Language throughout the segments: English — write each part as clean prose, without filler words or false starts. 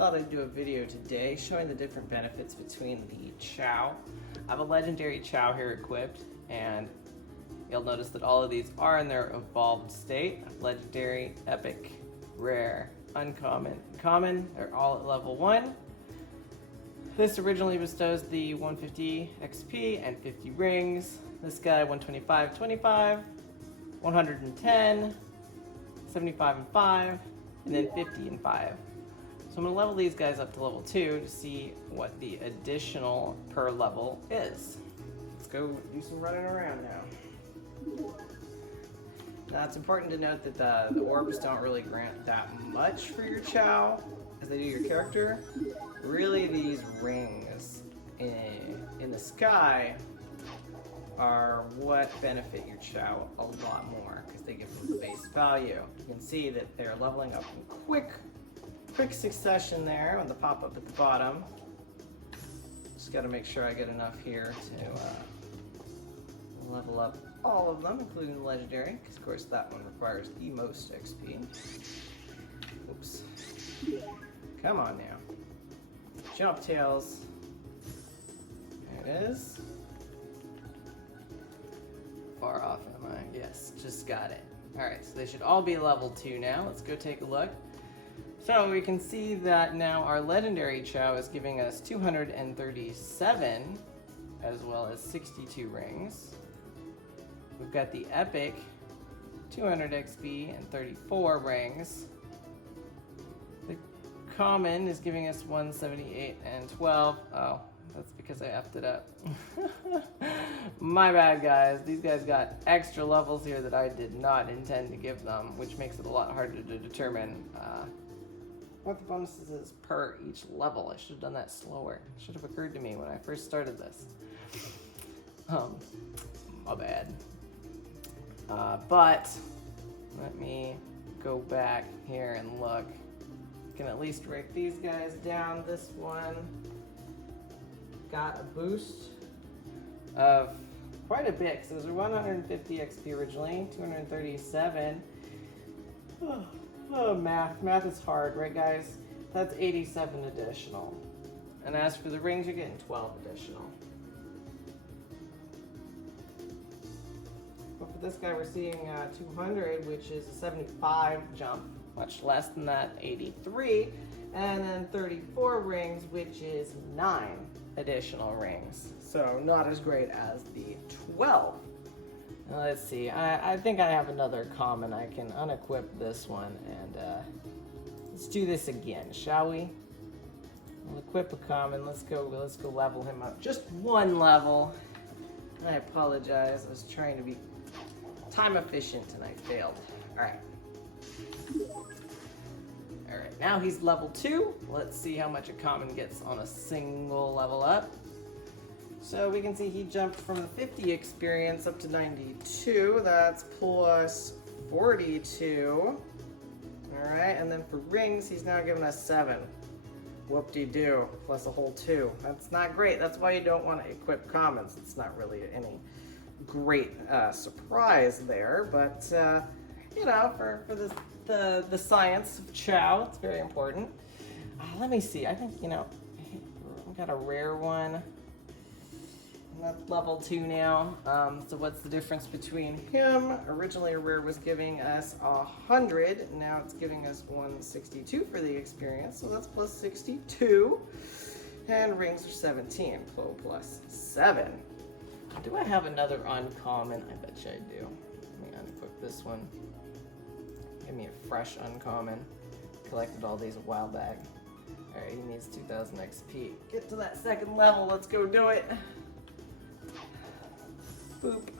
thought I'd do a video today showing the different benefits between the Chao. I have a legendary Chao here equipped, and you'll notice that all of these are in their evolved state. Legendary, epic, rare, uncommon, common, they're all at level 1. This originally bestows the 150 XP and 50 rings. This guy 125, 25, 110, 75 and 5, and then 50 and 5. So I'm going to level these guys up to level 2 to see what the additional per level is. Let's go do some running around now. Now it's important to note that the orbs don't really grant that much for your Chao as they do your character. Really, these rings in the sky are what benefit your Chao a lot more because they give them the base value. You can see that they're leveling up in quick succession there with the pop-up at the bottom. Just got to make sure I get enough here to level up all of them, including the legendary, because of course that one requires the most XP. Oops. Come on now. Jump tails. There it is. Far off am I? Yes, just got it. Alright, so they should all be level 2 now. Let's go take a look. So we can see that now our legendary Chao is giving us 237 as well as 62 rings. We've got the epic 200 XP and 34 rings. The common is giving us 178 and 12. Oh, that's because I effed it up. My bad, guys. These guys got extra levels here that I did not intend to give them, which makes it a lot harder to determine what the bonuses is per each level. I should have done that slower. It should have occurred to me when I first started this. My bad. But let me go back here and look. Can at least break these guys down. This one got a boost of quite a bit. So it was 150 XP originally, 237. Oh, math is hard, right guys? That's 87 additional. And as for the rings, you're getting 12 additional. But for this guy, we're seeing 200, which is a 75 jump, much less than that, 83. And then 34 rings, which is 9 additional rings. So not as great as the 12. Now let's see, I think I have another common. I can unequip this one and let's do this again, shall we? We'll equip a common. Let's go level him up. Just one level. I apologize. I was trying to be time efficient and I failed. Alright. Alright, now he's level 2. Let's see how much a common gets on a single level up. So we can see he jumped from 50 experience up to 92. That's plus 42. Alright, and then for rings, he's now giving us 7. Whoop-de-doo, plus a whole 2. That's not great. That's why you don't want to equip commons. It's not really any great surprise there, but you know, for the science of Chao, it's very important. Let me see. I think, you know, we got a rare one. That's level 2 now. So what's the difference between him? Originally a rare was giving us 100. Now it's giving us 162 for the experience. So that's plus 62. And rings are 17. Plus 7. Do I have another uncommon? I bet you I do. Let me unequip this one. Give me a fresh uncommon. Collected all these a while back. Alright, he needs 2000 XP. Get to that second level. Let's go do it. Boop.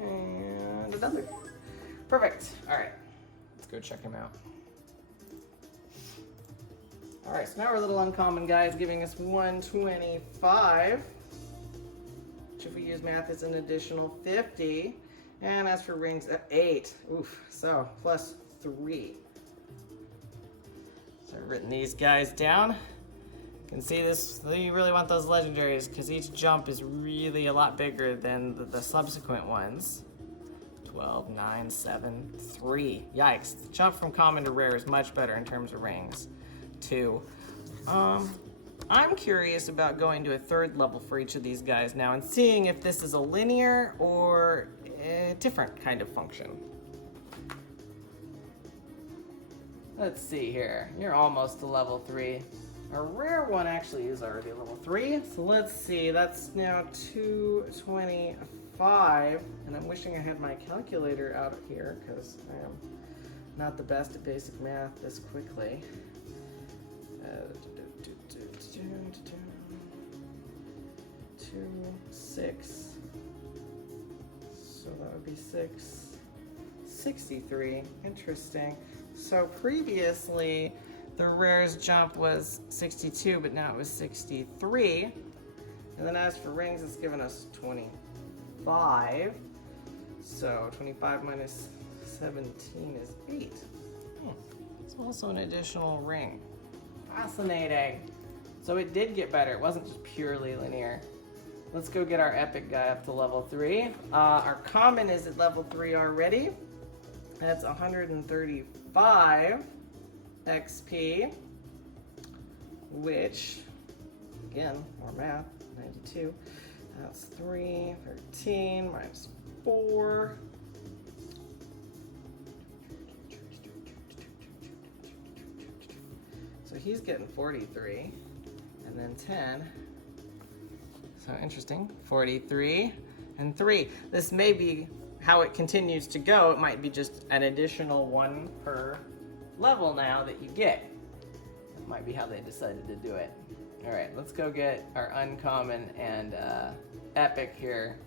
And another. Perfect. Alright. Let's go check him out. Alright, so now our little uncommon guy is giving us 125. Which if we use math is an additional 50. And as for rings, 8. Oof. So, plus 3. So I've written these guys down. You can see this, you really want those legendaries because each jump is really a lot bigger than the subsequent ones. 12, 9, 7, 3. Yikes. The jump from common to rare is much better in terms of rings. 2. I'm curious about going to a third level for each of these guys now and seeing if this is a linear or a different kind of function. Let's see here. You're almost to level 3. A rare one actually is already level 3. So let's see. That's now 225. And I'm wishing I had my calculator out here because I am not the best at basic math this quickly. 2, 6. So that would be 63. Interesting. So previously, the rare's jump was 62, but now it was 63. And then as for rings, it's given us 25. So 25 minus 17 is 8. It's also an additional ring. Fascinating. So it did get better. It wasn't just purely linear. Let's go get our epic guy up to level 3. Our common is at level 3 already. That's 135 XP, which, again, more math, 92. That's 13 minus 4. So he's getting 43, and then 10. So interesting, 43 and 3. This may be how it continues to go. It might be just an additional 1 per level now that you get. That might be how they decided to do it. All right, let's go get our uncommon and epic here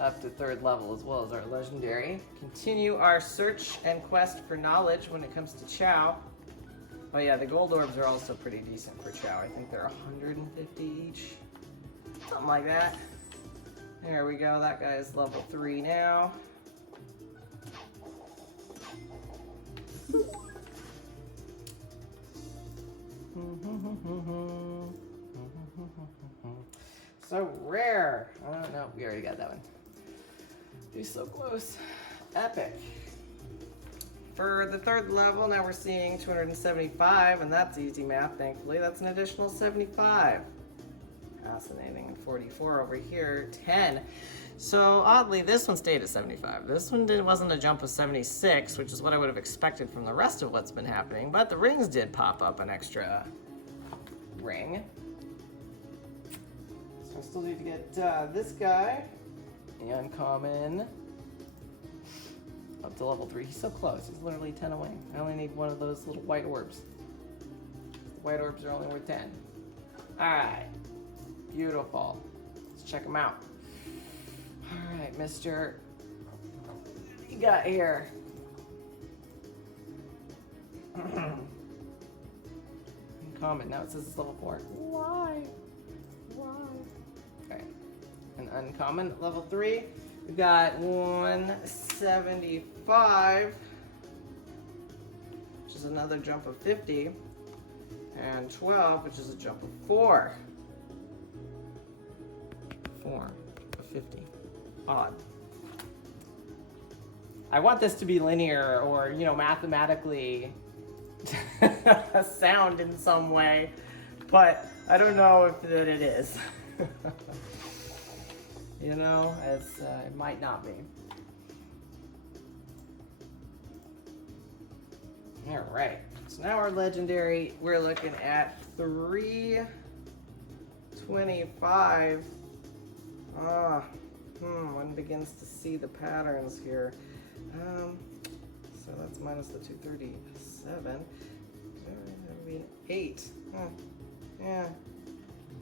up to 3rd level as well as our legendary. Continue our search and quest for knowledge when it comes to Chao. Oh yeah, the gold orbs are also pretty decent for Chao. I think they're 150 each. Something like that. There we go, that guy's level 3 now. So rare. Oh no, we already got that one. He's so close. Epic. For the 3rd level, now we're seeing 275, and that's easy math, thankfully. That's an additional 75. Fascinating. 44 over here, 10. So oddly, this one stayed at 75. This one wasn't a jump of 76, which is what I would have expected from the rest of what's been happening, but the rings did pop up an extra ring. So I still need to get this guy, the uncommon, up to level 3. He's so close. He's literally 10 away. I only need one of those little white orbs. The white orbs are only worth 10. All right. Beautiful. Let's check them out. All right, mister. What you got here? Uncommon. Now it says it's level 4. Why? Okay. An uncommon at level 3. We've got 175, which is another jump of 50, and 12, which is a jump of 4. 4 of 50. Odd. I want this to be linear or, mathematically sound in some way, but I don't know if that it is. It might not be. All right, so now our legendary, we're looking at 325. One begins to see the patterns here. So that's minus the 237. That would be 8. Yeah,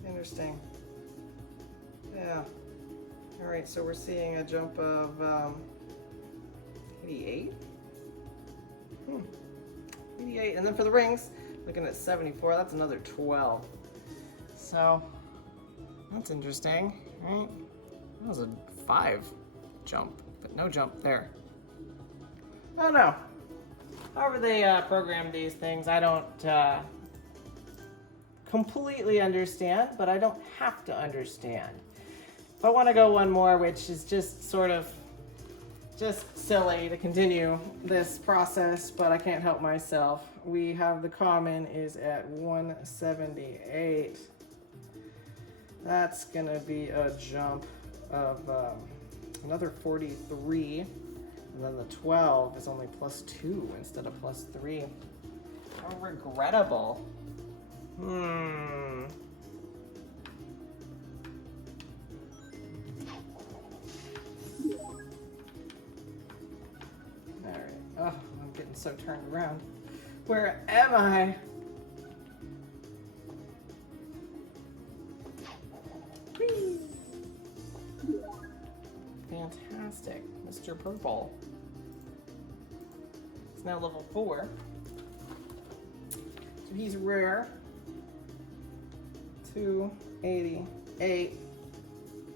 interesting. Yeah. All right, so we're seeing a jump of 88. 88, and then for the rings, looking at 74. That's another 12. So that's interesting, right? That was a 5 jump, but no jump there. Oh no. However they program these things, I don't completely understand, but I don't have to understand. If I want to go one more, which is just sort of just silly to continue this process, but I can't help myself. We have the common is at 178. That's gonna be a jump of another 43. And then the 12 is only +2 instead of +3. How regrettable. Alright. Oh, I'm getting so turned around. Where am I? Whee! Fantastic. Mr. Purple. It's now level 4. So he's rare. 288.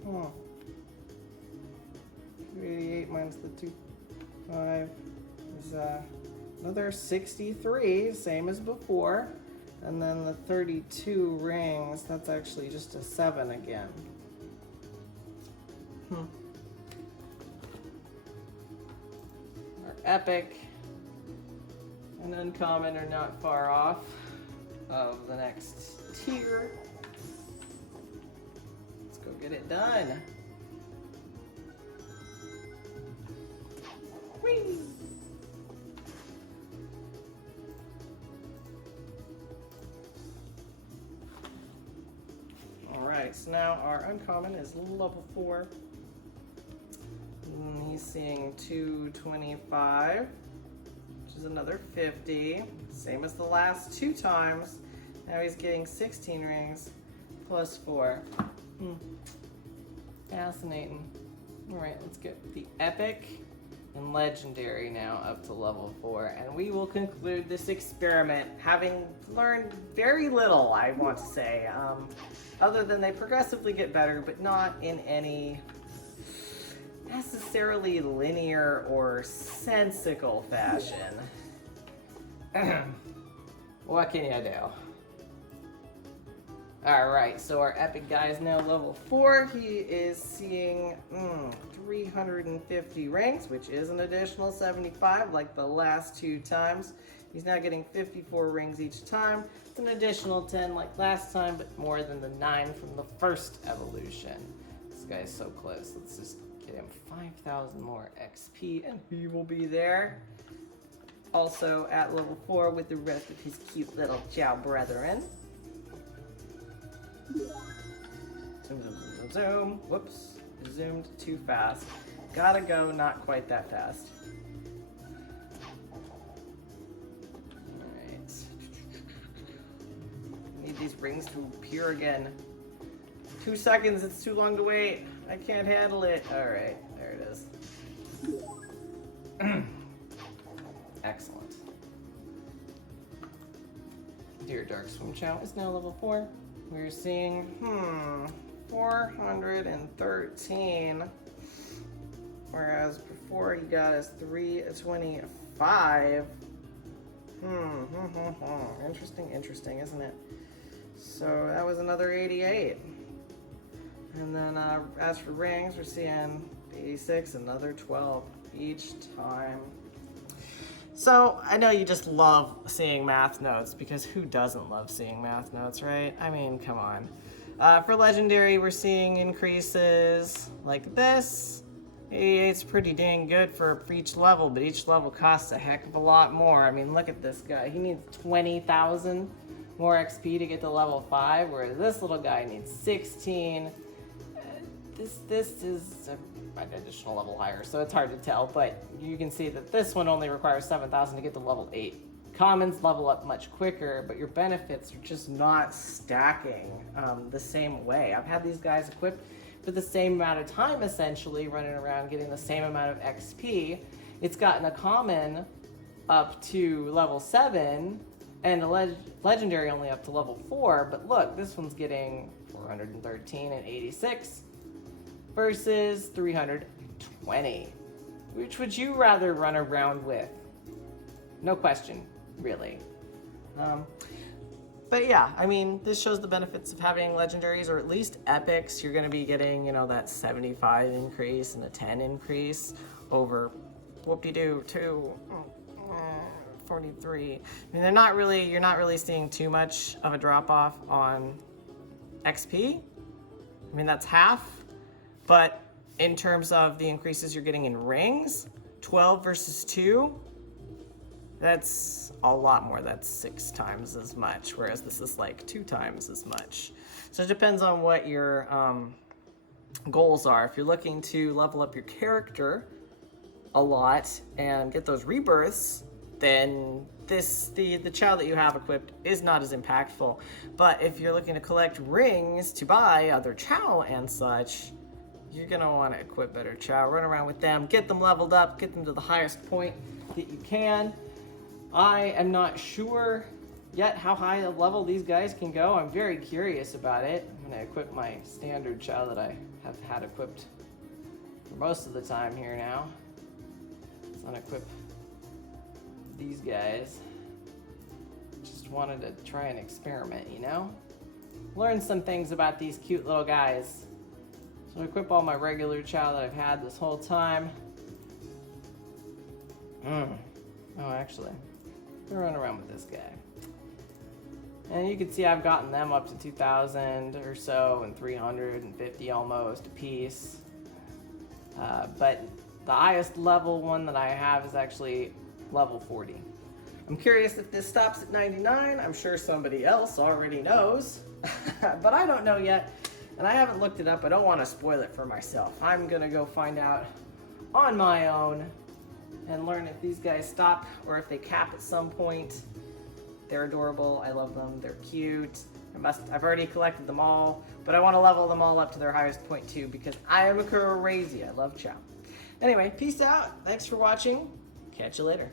288 minus the 25 is another 63, same as before. And then the 32 rings, that's actually just a 7 again. Our epic and uncommon are not far off of the next tier. Let's go get it done. Whee! Alright, so now our uncommon is level 4. And he's seeing 225, which is another 50. Same as the last 2 times. Now he's getting 16 rings plus 4. Fascinating. Alright, let's get the epic and legendary now up to level 4. And we will conclude this experiment having learned very little, I want to say. Other than they progressively get better, but not in any necessarily linear or sensical fashion. What can you do? Alright, so our epic guy is now level 4. He is seeing 350 rings, which is an additional 75 like the last 2 times. He's now getting 54 rings each time. It's an additional 10 like last time, but more than the 9 from the first evolution. This guy's so close. Let's just get him 5,000 more XP and he will be there. Also at level 4 with the rest of his cute little Chao brethren. Zoom, zoom, zoom, zoom, zoom. Whoops. Zoomed too fast. Gotta go not quite that fast. Alright. Need these rings to appear again. 2 seconds, it's too long to wait. I can't handle it. Alright, there it is. Excellent. Dear Dark Swim Chao is now level 4. We're seeing, 413. Whereas before he got us 325. Interesting, isn't it? So that was another 88. And then as for rings, we're seeing 86, another 12 each time. So, I know you just love seeing math notes, because who doesn't love seeing math notes, right? I mean, come on. For Legendary, we're seeing increases like this. 88's pretty dang good for each level, but each level costs a heck of a lot more. I mean, look at this guy. He needs 20,000 more XP to get to level 5, whereas this little guy needs 16. This is an additional level higher, so it's hard to tell, but you can see that this one only requires 7,000 to get to level 8. Commons level up much quicker, but your benefits are just not stacking the same way. I've had these guys equipped for the same amount of time, essentially, running around getting the same amount of XP. It's gotten a common up to level 7, and a legendary only up to level 4, but look, this one's getting 413 and 86. Versus 320. Which would you rather run around with? No question, really. But yeah, I mean, this shows the benefits of having legendaries, or at least epics. You're going to be getting, that 75 increase and a 10 increase over. Whoop-de-doo, 2, 43. I mean, you're not really seeing too much of a drop off on XP. I mean, that's half, but in terms of the increases you're getting in rings, 12 versus 2, that's a lot more. That's 6 times as much, whereas this is like 2 times as much. So it depends on what your goals are. If you're looking to level up your character a lot and get those rebirths, then the Chao that you have equipped is not as impactful. But if you're looking to collect rings to buy other Chao and such, you're gonna want to equip better Chao, run around with them, get them leveled up, get them to the highest point that you can. I am not sure yet how high a level these guys can go. I'm very curious about it. I'm gonna equip my standard Chao that I have had equipped for most of the time here now. Let's unequip these guys. Just wanted to try and experiment, you know? Learn some things about these cute little guys. So equip all my regular Chao that I've had this whole time. Oh, actually, I'm gonna run around with this guy. And you can see I've gotten them up to 2,000 or so and 350 almost a piece. But the highest level one that I have is actually level 40. I'm curious if this stops at 99. I'm sure somebody else already knows, but I don't know yet. And I haven't looked it up. I don't want to spoil it for myself. I'm gonna go find out on my own and learn if these guys stop or if they cap at some point. They're adorable. I love them. They're cute. I've already collected them all, but I want to level them all up to their highest point too because I am crazy. I love Chao. Anyway, peace out. Thanks for watching. Catch you later.